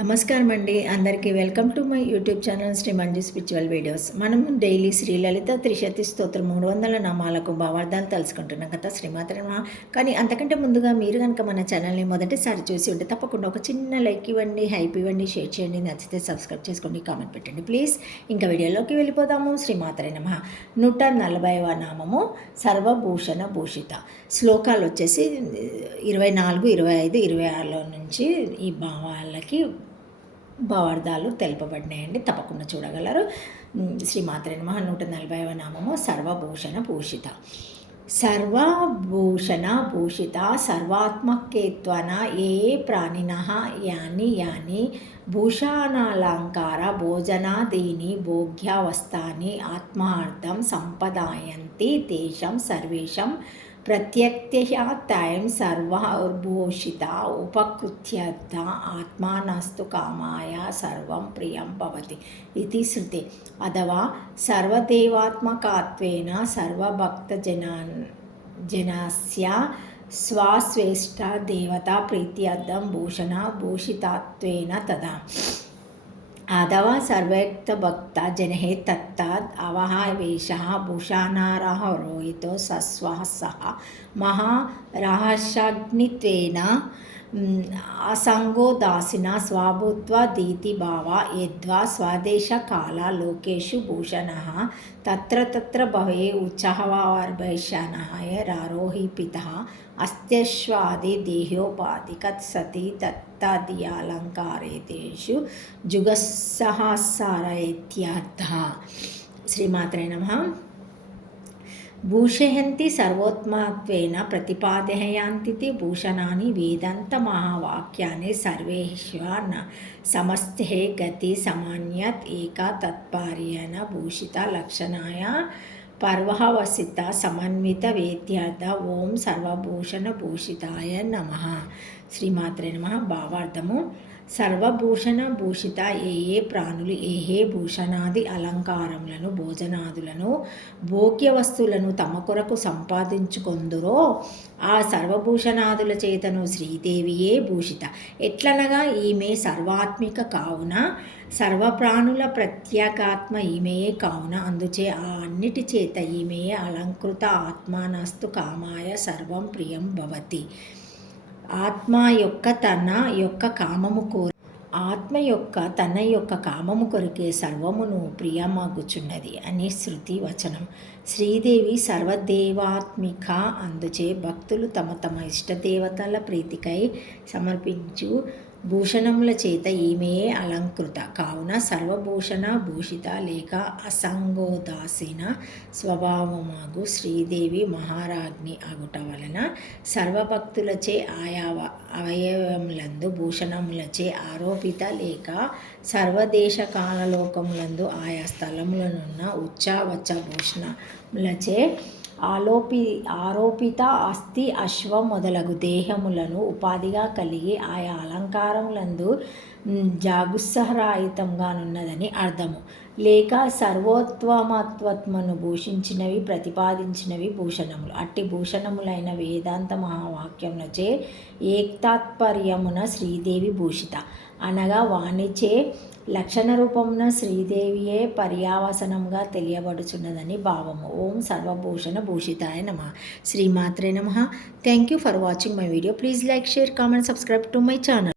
నమస్కారం అండి అందరికీ welcome to my YouTube channel Shri Manju spiritual videos. మనం డైలీ శ్రీ లలిత త్రిశతి స్తోత్రం 300 నామాలకు భావార్థాలు తెలుసుకుంటున్నాం కదా శ్రీమాత్ర. కానీ అంతకంటే ముందుగా మీరు కనుక మన ఛానల్ని మొదటిసారి చూసి ఉంటే తప్పకుండా ఒక చిన్న లైక్ ఇవ్వండి, హైప్ ఇవ్వండి, షేర్ చేయండి, నచ్చితే సబ్స్క్రైబ్ చేసుకోండి, కామెంట్ పెట్టండి ప్లీజ్. ఇంకా వీడియోలోకి వెళ్ళిపోదాము. శ్రీమాత్ర నమః. 140వ నామము సర్వభూషణ భూషిత. శ్లోకాలు వచ్చేసి 24, 25, 26లో నుంచి ఈ భావాలకి భావార్థాలు తెలుపబడినాయండి. తప్పకుండా చూడగలరు. శ్రీమాత్రే నమః. 140వ నామము సర్వభూషణ భూషిత. సర్వభూషణ భూషిత సర్వాత్మకేత్వన ఏ ప్రాణినః యాని యాని భూషణాలంకార భోజనాదీని భోగ్యావస్థాని ఆత్మార్థం సంపదాయంతి తేషాం సర్వేషాం ప్రత్యత్యయాత్తాయం సర్వభూషిత ఉపకృత్యర్థ ఆత్మానస్తు కామాయ సర్వం ప్రియం భవతి ఇది శృతి. అథవా సర్వదేవాత్మకత్వేన సర్వభక్తజనస్య స్వశ్రేష్ఠ దేవతా ప్రీత్యర్థం భూషణ భూషితత్వేన తదా అథవా సర్వక్తభక్త జనే తత్తాద్ అవహావేశ భూషణారహరోహితో సస్వసః మహారహస్యాగ్నిత్వేన అసంగోదాసిన స్వభూత్వాదీతి భావ యద్వా స్వదేశకాల లోకేషు భూషణః తత్ర తత్ర భవే ఉత్సవార్భైషణాయ రారోహిపితః అస్త్యశ్వాది దేహోపాధికత్ సతి తత్తాదియాలంకారేతేషు జుగస్సహస్ర ఇత్యర్థః. శ్రీమాత్రే నమః. భూషయంతి సర్వోత్మత్వేన ప్రతిపాదయంతి భూషణాని వేదాంతమహావాక్యాని సర్వేష్వ సమస్తే గతి సమాన్యత్ ఏకా తత్పర్యేణ భూషిత లక్షణాయ పర్వవసిత సమన్విత వేద్యార్థ. ఓం సర్వభూషణ భూషితాయ నమః. శ్రీమాత్రే నమః. భావార్థము: సర్వభూషణ భూషిత ఏ ప్రాణులు ఏ భూషణాది అలంకారములను భోజనాదులను భోగ్య వస్తువులను తమ కొరకు సంపాదించుకొందురో ఆ సర్వభూషణాదుల చేతను శ్రీదేవియే భూషిత. ఎట్లనగా ఈమె సర్వాత్మిక కావున సర్వప్రాణుల ప్రత్యేకాత్మ ఈమెయే కావున అందుచే ఆ అన్నిటి చేత ఈమెయే అలంకృత. ఆత్మానస్తు కామాయ సర్వం ప్రియం భవతి. ఆత్మ యొక్క తన యొక్క కామము కొరకే సర్వమును ప్రియమగుచున్నది అని శృతి వచనం. శ్రీదేవి సర్వదేవాత్మిక. అందుచే భక్తులు తమ తమ ఇష్టదేవతల ప్రీతికై సమర్పించు భూషణముల చేత ఈమెయే అలంకృత కావున సర్వభూషణ భూషిత లేక అసంగోదాసీన స్వభావమాగు శ్రీదేవి మహారాజ్ఞి అగుట వలన సర్వభక్తులచే ఆయా అవయవములందు భూషణములచే ఆరోపిత లేక సర్వదేశకాలలోకములందు ఆయా స్థలములనున్న ఉచ్చావచ్చ భూషణములచే ఆరోపిత అస్థి అశ్వ మొదలగు దేహములను ఉపాధిగా కలిగి ఆయా అలంకారములందు జాగుత్సహరహితంగానున్నదని అర్థము. లేక సర్వోత్తమత్వమును భూషించినవి ప్రతిపాదించినవి భూషణములు. అట్టి భూషణములైన వేదాంత మహావాక్యములచే ఏకతాత్పర్యమున శ్రీదేవి భూషిత అనగా వాణిచే లక్షణ రూపమున శ్రీదేవియే పర్యావసనంగా తెలియబడుచున్నదని భావము. ఓం సర్వభూషణ భూషితాయ నమః. శ్రీమాత్రే నమః. Thank you for watching my video. Please like, share, comment, subscribe to my channel.